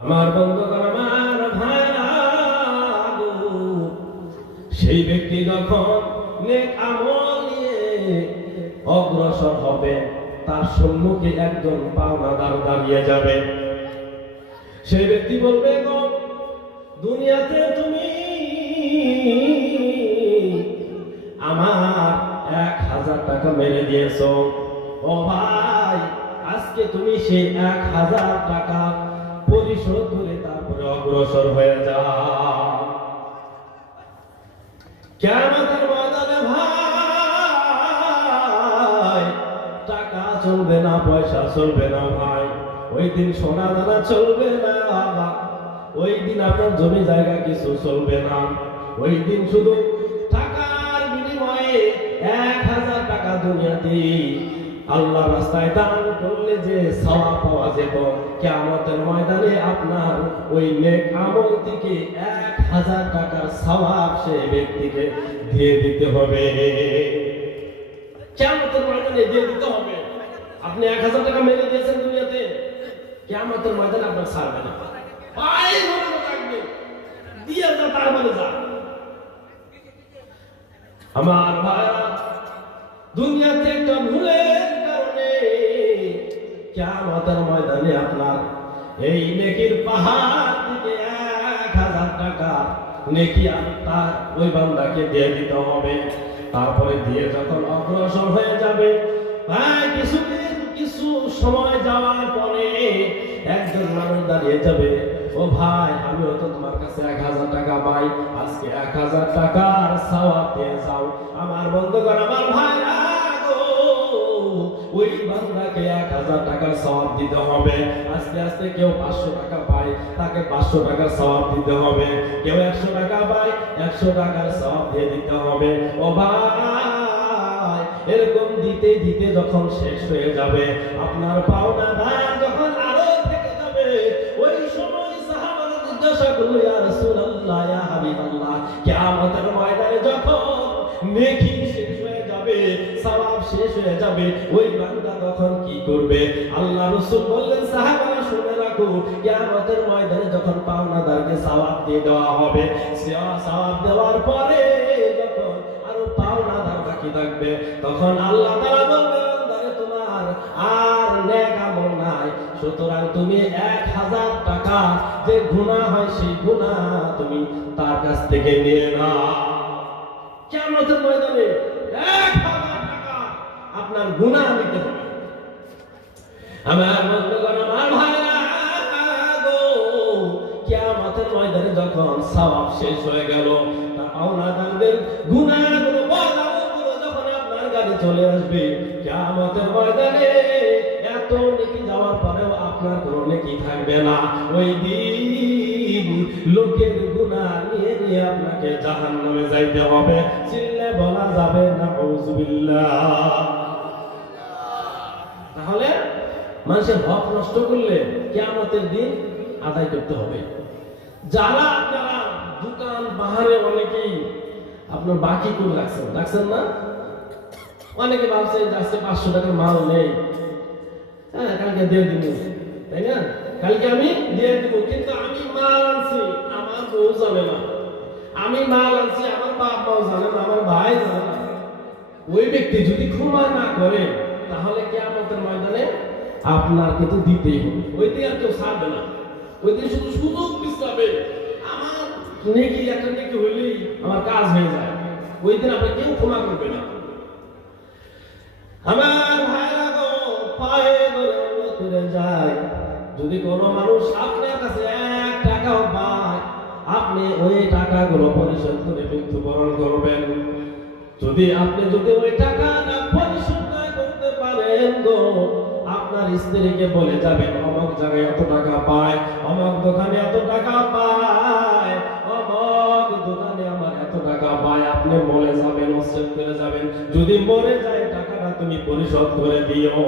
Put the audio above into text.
আমার বন্ধুগণ, আমার ভাইরা গো, সেই ব্যক্তি যখন নেক আমল নিয়ে অগ্রসর হবে, তার সম্মুখে একজন পাওনাদার দাঁড়িয়ে যাবে। সেই ব্যক্তি বলবে, গো দুনিয়াতে তুমি আমার 1000 টাকা মেরে দিয়েছো, ও ভাই আজকে তুমি সেই 1000 টাকা পরিশোধ করে তারপরে অগ্রসর হয়ে যাও। কিয়ামতের ময়দানে ভাই টাকা চলবে না, পয়সা চলবে না ভাই, ওই দিন সোনা দানা চলবে না, ওই দিন আপনার জমি জায়গা কিছু চলবে না। ওই দিন শুধু টাকার বিনিময়ে 1000 টাকা দুনিয়াতে আল্লাহ রাস্তায় দান করলে যে সওয়াব পাওয়া যেত, কিয়ামতের ময়দানে আপনার ওই নেক আমল থেকে 1000 টাকার সওয়াব সেই ব্যক্তিকে দিয়ে দিতে হবে। কিয়ামতের ময়দানে দিয়ে দিতে হবে। আপনি 1000 টাকা মেরে দিয়েছেন দুনিয়াতে, কিয়ামতের ময়দানে আপনার ছাড়বে না, পায়ে ধরে থাকবে, দিয়ে যা তার মানে যা। আমার ভাইরা, দুনিয়াতে একটা ভুলের কারণে কিয়ামতের ময়দানে আপনার এই নেকির পাহাড় থেকে 1000 টাকা নেকি তার ওই বান্দাকে দিয়ে দিতে হবে। তারপরে দিয়ে যখন অগ্রসর হয়ে যাবে, ভাই কিছু সময় যাওয়ার পরে একজন মানুষ দাঁড়িয়ে যাবে, ও ভাই আমিও তো তোমার কাছে 1000 টাকা পাই, আজকে 1000 টাকার সওয়াব দিয়ে যাও। আমার বন্ধুগণ, আমার ভাইরা গো, ওই বান্দাকে 1000 টাকার সওয়াব দিতে হবে। আস্তে আস্তে কেউ 500 টাকা পায়, তাকে 500 টাকার সওয়াব দিতে হবে। কেউ 100 টাকা পায়, 100 টাকার সওয়াব দিয়ে দিতে হবে। ও ভাই, এরকম দিতে দিতে যখন শেষ হয়ে যাবে, আপনার পাওনাদার যখন আরো থেকে যাবে, ওই সময় সাহাবারা জিজ্ঞাসা করলো, ইয়া রাসূলুল্লাহ, ইয়া হাবিবাল্লাহ, কিয়ামতের ময়দানে যখন নেকি শেষ হয়ে যাবে, সওয়াব শেষ হয়ে যাবে, ওই বান্দা তখন কি করবে? আল্লাহ রাসূল বললেন, সাহাবারা শুনে রাখো, কিয়ামতের ময়দানে যখন পাওনাদারকে সওয়াব দিয়ে দেওয়া হবে, সওয়াব দেওয়ার পরে যখন আরো পাওনাদার বাকি থাকবে, তখন আল্লাহ তাআলা বলবেন, বান্দারে তোমার আর নেক আমল নাই, সুতরাং তুমি 1000 টাকা যে গুনাহ হয় সেই গুনাহ তুমি তার কাছ থেকে নিয়ে নাও। কিয়ামতের ময়দানে 1000 টাকা আপনার গুনাহ নিতে হবে। আমার বন্ধুগণ, আমার ভাইরা গো, কিয়ামতের ময়দানে যখন সওয়াব শেষ হয়ে গেল, পাওনাদারদের গুনাহগুলো, বদআমলগুলো যখন আপনার গাড়ি চলে আসবে, কিয়ামতের ময়দানে এত নেকি যাওয়ার পরেও আপনার কোনো নেকি থাকবে না। ওই দিন লোকের গুনাহ নিয়ে নিয়ে আপনাকে জাহান্নামে যাইতে হবে। চিল্লে বলা যাবে না আউযুবিল্লাহ। তাহলে মানুষের হক নষ্ট করলে কিয়ামতের দিন আদায় করতে হবে। যারা আপনারা দোকান বাহারে অনেকেই আপনার বাকি করে রাখছেন না, অনেকে ভাবছে আজকে 500 টাকার মাল নেই, হ্যাঁ কালকে দিয়ে দিব, তাই না, কালকে আমি দিয়ে দিব, কিন্তু আমি মাল আনছি, আমার বউ জানে না, আমি মাল আনছি, আমার বাপ মাও জানে না, আমার ভাই জানে না। ওই ব্যক্তি যদি ক্ষমা না করে, তাহলে কিয়ামতের ময়দানে আপনার কিন্তু দিতেই হবে। ওই দিন আর কেউ ছাড়বে না, ওই দিন শুধু সুযোগ পিছাবে। আমার নেকি একটা নেকি হইলেই আমার কাজ হয়ে যায়, ওই দিন আপনি কেউ ক্ষমা করবে না। আমার ভাইরা গো, পায়ে ধরে অনুরোধ করে যায়, যদি কোনো মানুষ আপনার কাছে 1 টাকাও পায়, আপনি ওই টাকাগুলো পরিশোধ করে মৃত্যুবরণ করবেন। যদি ওই টাকাটা পরিশোধ না করতে পারেন গো, আপনার স্ত্রীকে বলে যাবেন, অমুক জায়গায় এত টাকা পায়, অমুক দোকানে এত টাকা পায়, অমুক দোকানে আমার এত টাকা পায়, আপনি বলে যাবেন, ওসিয়ত করে যাবেন, যদি মরে যায় টাকাটা তুমি পরিশোধ করে দিও।